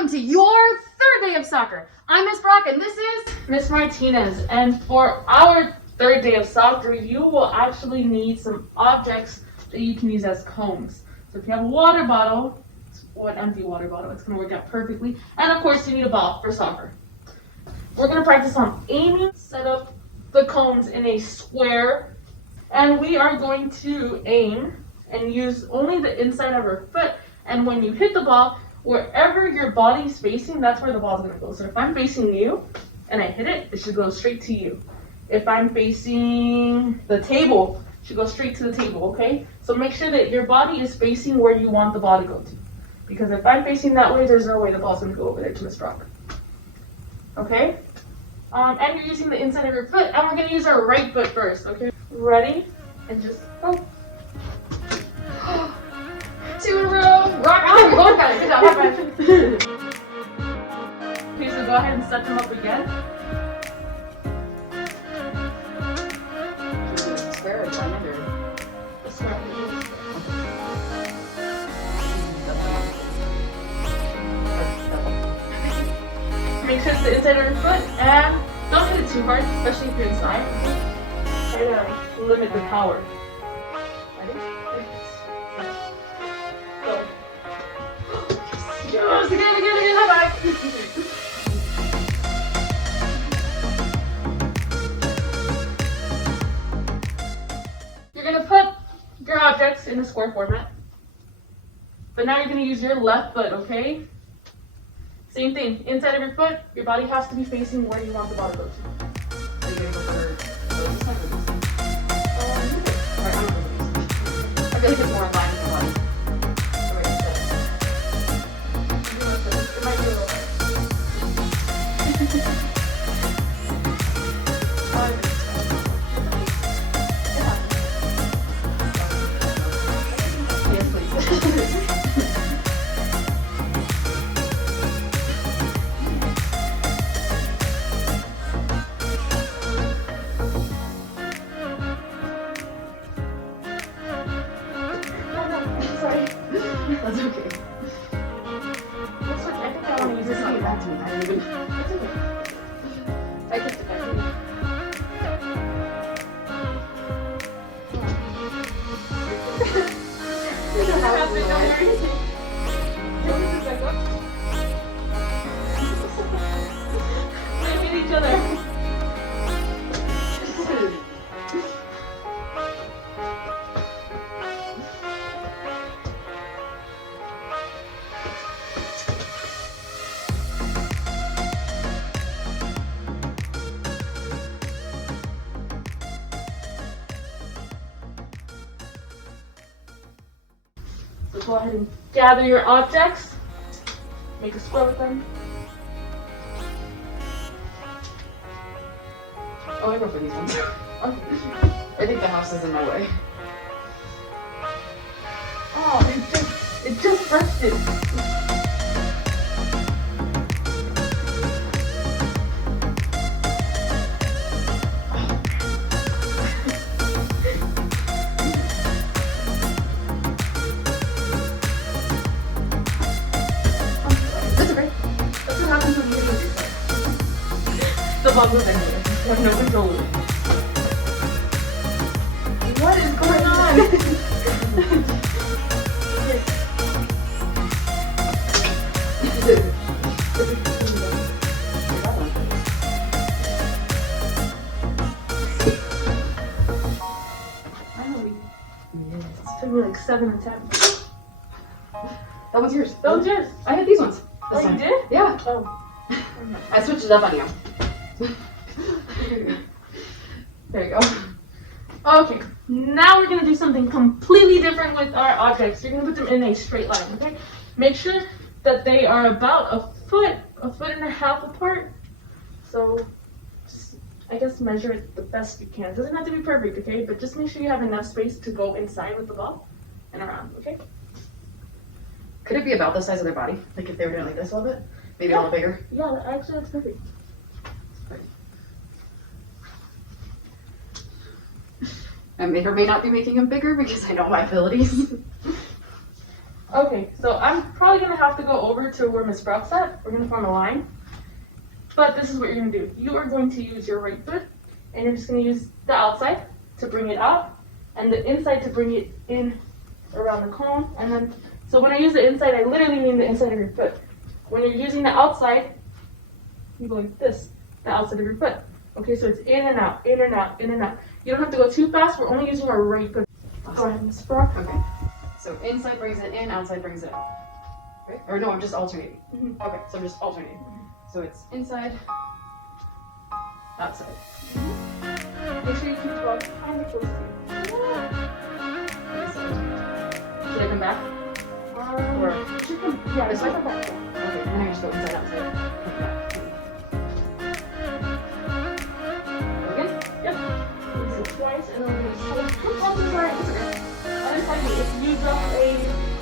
welcome to your third day of soccer. I'm Miss Brock and this is Miss Martinez, and for our third day of soccer, you will actually need some objects that you can use as cones. So if you have a water bottle, or an empty water bottle, it's going to work out perfectly. And of course, you need a ball for soccer. We're going to practice on aiming, set up the cones in a square, and we are going to aim and use only the inside of our foot. And when you hit the ball, wherever your body's facing, that's where the ball's going to go. So if I'm facing you and I hit it, it should go straight to you. If I'm facing the table, it should go straight to the table, okay? So make sure that your body is facing where you want the ball to go to. Because if I'm facing that way, there's no way the ball's going to go over there to Miss Brock. Okay? And you're using the inside of your foot, and we're going to use our right foot first, okay? Ready? And just go. 2 in a row. Rock on. Both got it. Good job. High five. Okay, so go ahead and set them up again. Square or triangle? The square. Make sure it's the inside of your foot, and don't hit it too hard, especially if you're inside. Try to limit the power. Ready? Go. Yes, again, high five. You're gonna put your objects in a square format, but now you're gonna use your left foot, okay? Same thing, inside of your foot, your body has to be facing where you want the ball to go to. Are you going to go for this side or this side? I feel like it's more in line with the body. The way it's set. It might be a little Yes, please. That's okay. Looks like I think I want to use this one. Back to me. I don't even. It's okay. I kicked it back to you. There's a house Don't in worry. there. Don't back up. They hit each other. So go ahead and gather your objects. Make a square with them. Oh, I go for these ones. I think the house is in my way. Oh, it just bursted. That's okay. That's what happens when you do this. The ball goes anywhere. You have no control of it. What is going on? Finally. It took me like 7 attempts. That one's yours. That was yours. I had these ones. This Oh, time. you did? Yeah. Oh. I switched it up on you. There you go. Okay, now we're gonna do something completely different with our objects. You're gonna put them in a straight line, okay? Make sure that they are about a foot and a half apart. So, I guess measure it the best you can. It doesn't have to be perfect, okay? But just make sure you have enough space to go inside with the ball and around, okay? Could it be about the size of their body? Like if they were doing like this a little bit? Maybe a little bigger? Yeah, actually that's perfect. I may or may not be making them bigger because I know my abilities. Okay, so I'm probably gonna have to go over to where Miss Brock's at. We're gonna form a line. But this is what you're gonna do. You are going to use your right foot, and you're just gonna use the outside to bring it out, and the inside to bring it in around the cone. And then, so when I use the inside, I literally mean the inside of your foot. When you're using the outside, you go like this, the outside of your foot. Okay, so it's in and out, in and out, in and out. You don't have to go too fast. We're only using our right foot. Go ahead, Miss Brock. Okay. So inside brings it in, outside brings it out. Right? Or no, I'm just alternating. Mm-hmm. Okay, so I'm just alternating. So it's inside, outside. Make sure you keep the ball kind of close to you. Should I come back? Or you should come, yeah, This this way. way? Come back. Okay, then I just go inside, outside. Come back. Okay? Yep. Use it twice, and then we're going to switch. Oh, this is right. It's okay. Other side, if you drop a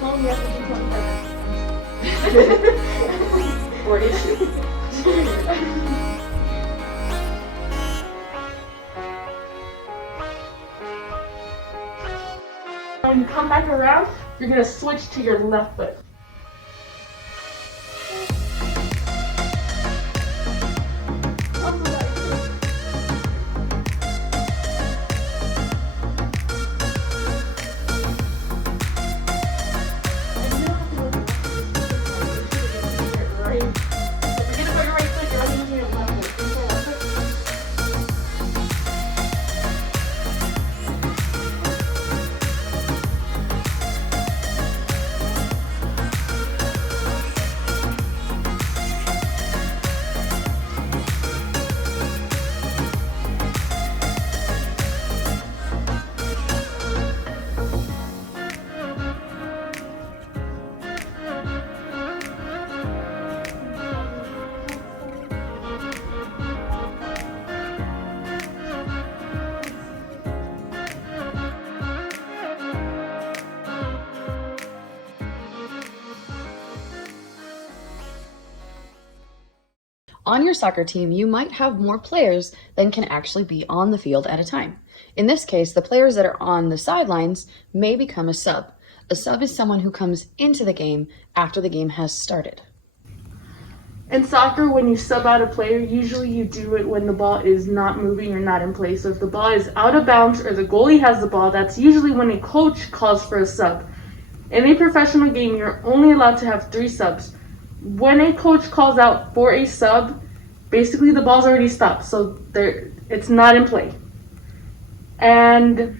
cone, you have to do 25. Or issue. When you come back around, you're going to switch to your left foot. On your soccer team, you might have more players than can actually be on the field at a time. In this case, the players that are on the sidelines may become a sub. A sub is someone who comes into the game after the game has started. In soccer, when you sub out a player, usually you do it when the ball is not moving or not in play. So if the ball is out of bounds or the goalie has the ball, that's usually when a coach calls for a sub. In a professional game, you're only allowed to have 3 subs. When a coach calls out for a sub, basically the ball's already stopped, so it's not in play. And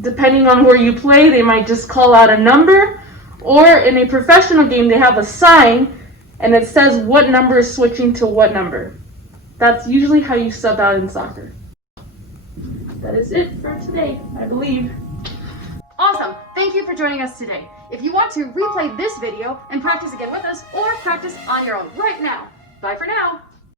depending on where you play, they might just call out a number, or in a professional game, they have a sign and it says what number is switching to what number. That's usually how you sub out in soccer. That is it for today, I believe. Awesome! Thank you for joining us today. If you want to replay this video and practice again with us, or practice on your own right now. Bye for now!